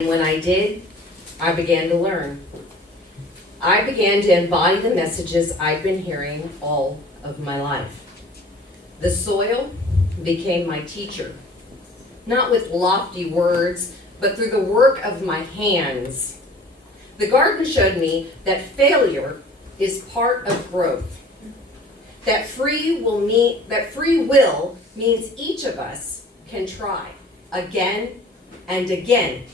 When I did, I began to learn. I began to embody the messages I'd been hearing all of my life. The soil became my teacher, not with lofty words, but through the work of my hands. The garden showed me that failure is part of growth, that free will means each of us can try again and again,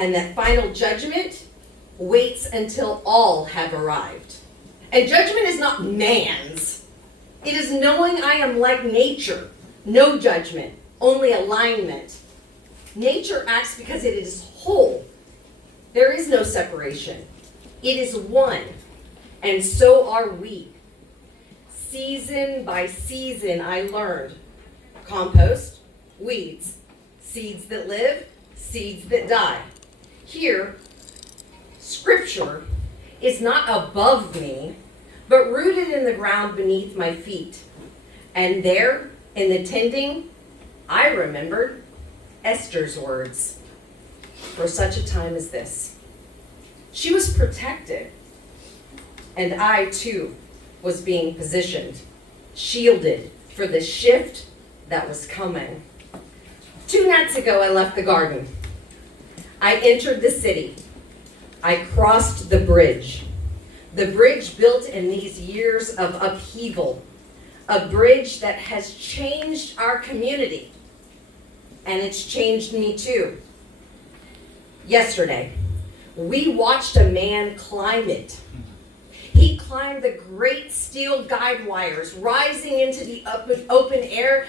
and that final judgment waits until all have arrived. And judgment is not man's. It is knowing I am like nature. No judgment, only alignment. Nature acts because it is whole. There is no separation. It is one, and so are we. Season by season, I learned. Compost, weeds, seeds that live, seeds that die. Here, Scripture is not above me, but rooted in the ground beneath my feet. And there, in the tending, I remembered Esther's words, for such a time as this. She was protected, and I too was being positioned, shielded for the shift that was coming. 2 nights ago, I left the garden. I entered the city. I crossed the bridge built in these years of upheaval, a bridge that has changed our community, and it's changed me too. Yesterday, we watched a man climb it. He climbed the great steel guide wires, rising into the open air,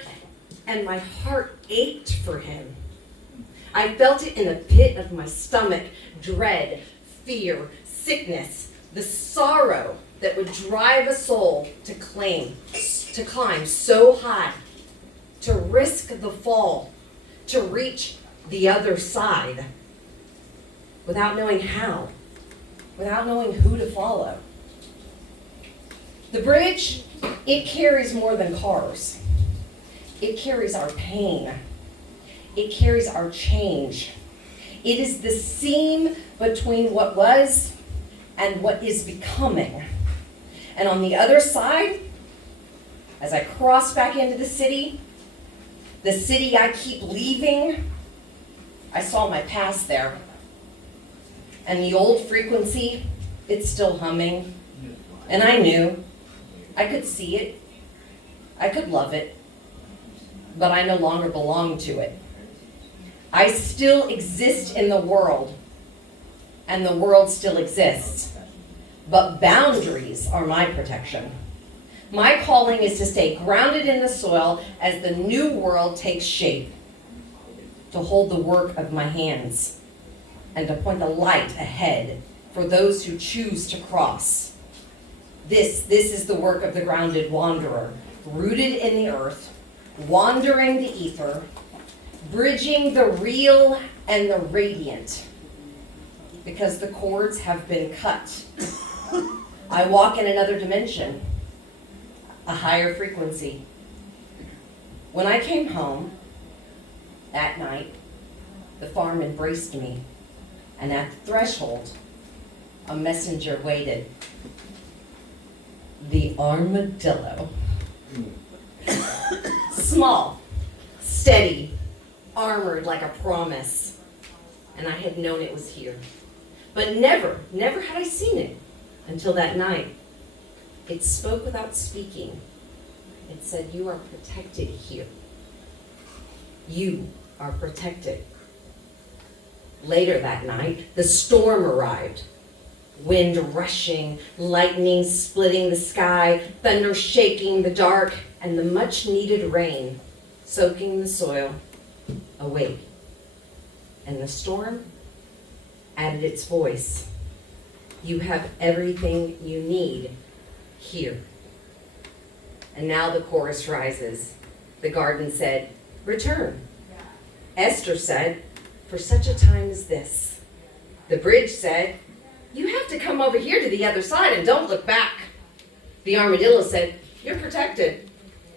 and my heart ached for him. I felt it in the pit of my stomach, dread, fear, sickness, the sorrow that would drive a soul to climb so high, to risk the fall, to reach the other side, without knowing how, without knowing who to follow. The bridge, it carries more than cars. It carries our pain. It carries our change. It is the seam between what was and what is becoming. And on the other side, as I cross back into the city I keep leaving, I saw my past there. And the old frequency, it's still humming. And I knew, I could see it, I could love it, but I no longer belong to it. I still exist in the world, and the world still exists, but boundaries are my protection. My calling is to stay grounded in the soil as the new world takes shape, to hold the work of my hands, and to point the light ahead for those who choose to cross. This is the work of the grounded wanderer, rooted in the earth, wandering the ether, bridging the real and the radiant, because the cords have been cut. I walk in another dimension, a higher frequency. When I came home that night, the farm embraced me, and at the threshold, a messenger waited. The armadillo. Small, steady, armored like a promise. And I had known it was here. But never had I seen it until that night. It spoke without speaking. It said, "You are protected here. You are protected." Later that night, the storm arrived. Wind rushing, lightning splitting the sky, thunder shaking the dark, and the much-needed rain soaking the soil awake. And the storm added its voice. You have everything you need here. And now the chorus rises. The garden said, "Return." Esther said, "For such a time as this." The bridge said, "You have to come over here to the other side and don't look back." The armadillo said, "You're protected."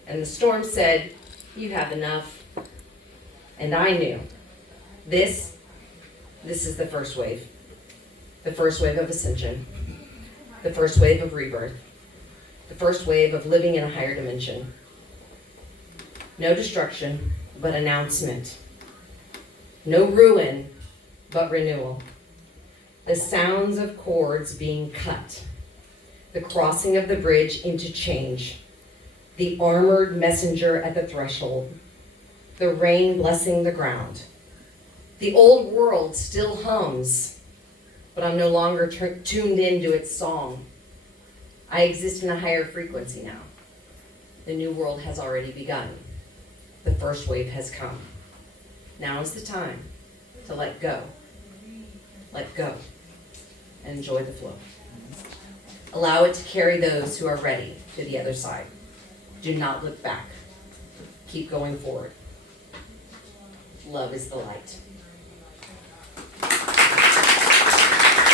And the storm said, "You have enough." And I knew this This is the first wave. The first wave of ascension. The first wave of rebirth. The first wave of living in a higher dimension. No destruction, but announcement. No ruin, but renewal. The sounds of cords being cut. The crossing of the bridge into change. The armored messenger at the threshold. The rain blessing the ground. The old world still hums, but I'm no longer tuned into its song. I exist in a higher frequency now. The new world has already begun. The first wave has come. Now is the time to let go. Let go and enjoy the flow. Allow it to carry those who are ready to the other side. Do not look back. Keep going forward. Love is the light.